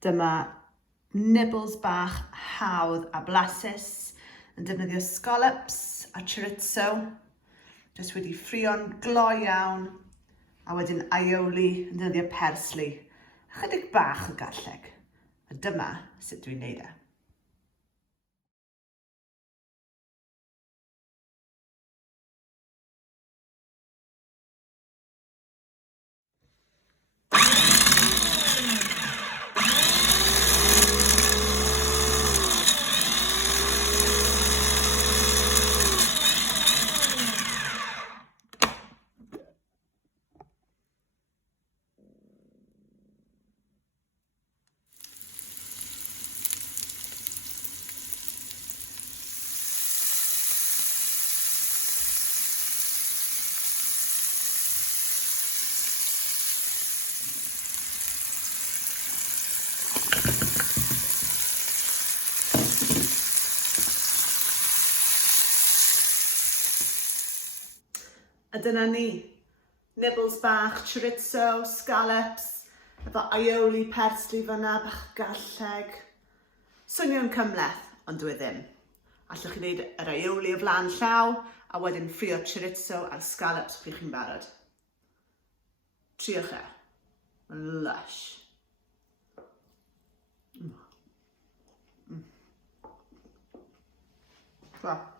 Dyma nibbles bach hawdd a blasus yn defnyddio scallops a chorizo. Jyst wedi ffrio'n glo iawn. A wedyn aioli yn defnyddio persli. Chydig bach o gallwch. A dyma sut dwi'n neud e. A dyna ni, nibbles bach, chorizo, scallops, efo aioli persli fyna, bach gallwch. Swnio'n cymleth, ond dwi ddim. Allwch chi wneud yr aioli o flaen llaw, a wedyn ffrio chorizo a'r scallops pryd chi'n barod. Triwch e. Mae'n lush. Well.